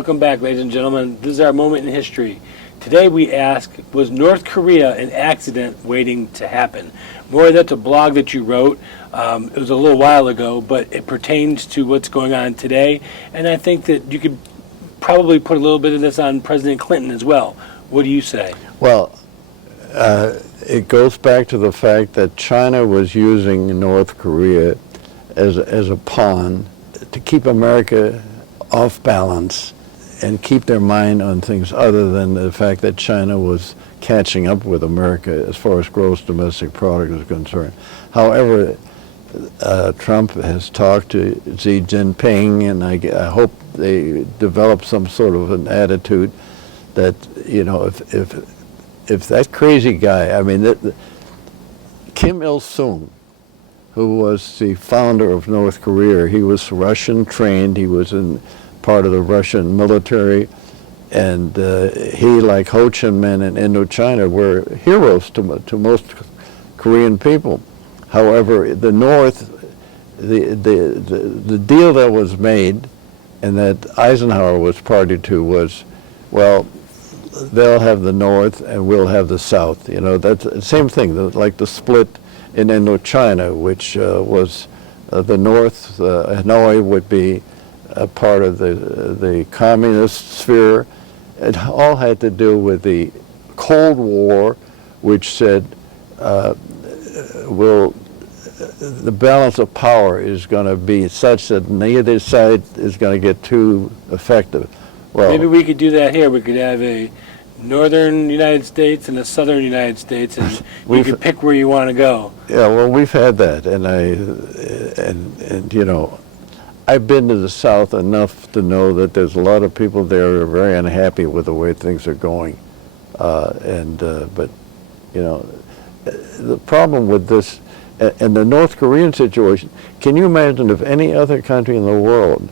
Welcome back, ladies and gentlemen. This is our moment in history. Today we ask, was North Korea an accident waiting to happen? Maury, that's a blog that you wrote. It was a little while ago, but it pertains to what's going on today. And I think that you could probably put a little bit of this on President Clinton as well. What do you say? Well, it goes back to the fact that China was using North Korea as a pawn to keep America off balance and keep their mind on things other than the fact that China was catching up with America as far as gross domestic product is concerned. However, Trump has talked to Xi Jinping, and I hope they develop some sort of an attitude that, you know, if that crazy guy, I mean, Kim Il-sung, who was the founder of North Korea, he was Russian trained, he was in part of the Russian military, and he, like Ho Chi Minh in Indochina, were heroes to most Korean people. However, the North, the deal that was made and that Eisenhower was party to was, well, they'll have the North and we'll have the South. You know, that's the same thing, like the split in Indochina, which was the North, Hanoi would be a part of the communist sphere. It all had to do with the Cold War, which said, the balance of power is going to be such that neither side is going to get too effective. Well, maybe we could do that here. We could have a northern United States and a southern United States, and you could pick where you want to go. Yeah, well, we've had that, and you know, I've been to the South enough to know that there's a lot of people there who are very unhappy with the way things are going, but you know, the problem with this and the North Korean situation, can you imagine if any other country in the world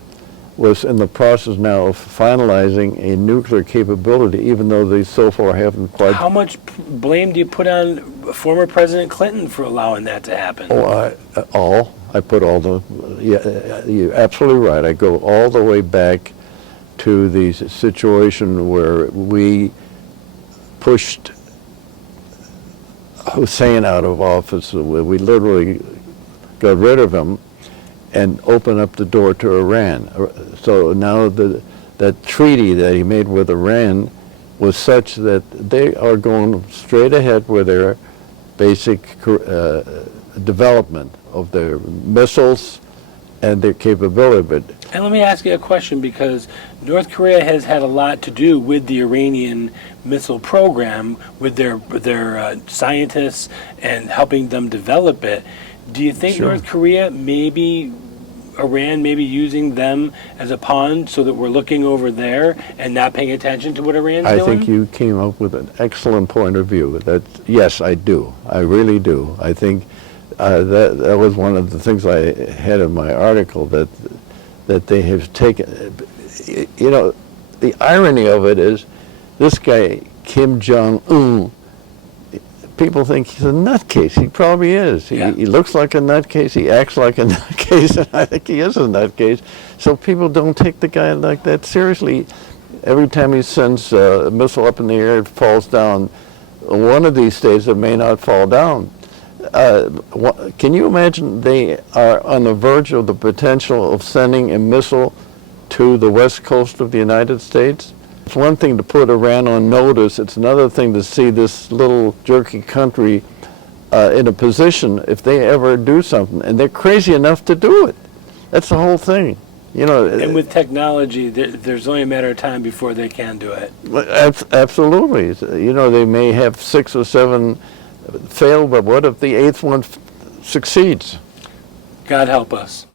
was in the process now of finalizing a nuclear capability, even though they so far haven't quite... How much blame do you put on former President Clinton for allowing that to happen? Oh, I put all the... Yeah, you're absolutely right. I go all the way back to the situation where we pushed Hussein out of office. We literally got rid of him and open up the door to Iran. So now that treaty that he made with Iran was such that they are going straight ahead with their basic development of their missiles and their capability. And let me ask you a question, because North Korea has had a lot to do with the Iranian missile program, with their scientists and helping them develop it. Do you think Sure. North Korea, Iran may be using them as a pawn so that we're looking over there and not paying attention to what Iran's doing? I think you came up with an excellent point of view. Yes, I do. I really do. I think that was one of the things I had in my article, that they have taken. You know, the irony of it is, this guy, Kim Jong-un, people think he's a nutcase. He probably is. Yeah. He looks like a nutcase. He acts like a nutcase, and I think he is a nutcase. So people don't take the guy like that seriously. Every time he sends a missile up in the air, it falls down. One of these days, it may not fall down. Can you imagine they are on the verge of the potential of sending a missile to the west coast of the United States? It's one thing to put Iran on notice. It's another thing to see this little jerky country in a position if they ever do something. And they're crazy enough to do it. That's the whole thing. You know, and with technology, there's only a matter of time before they can do it. Absolutely. You know, they may have 6 or 7 fail, but what if the 8th one succeeds? God help us.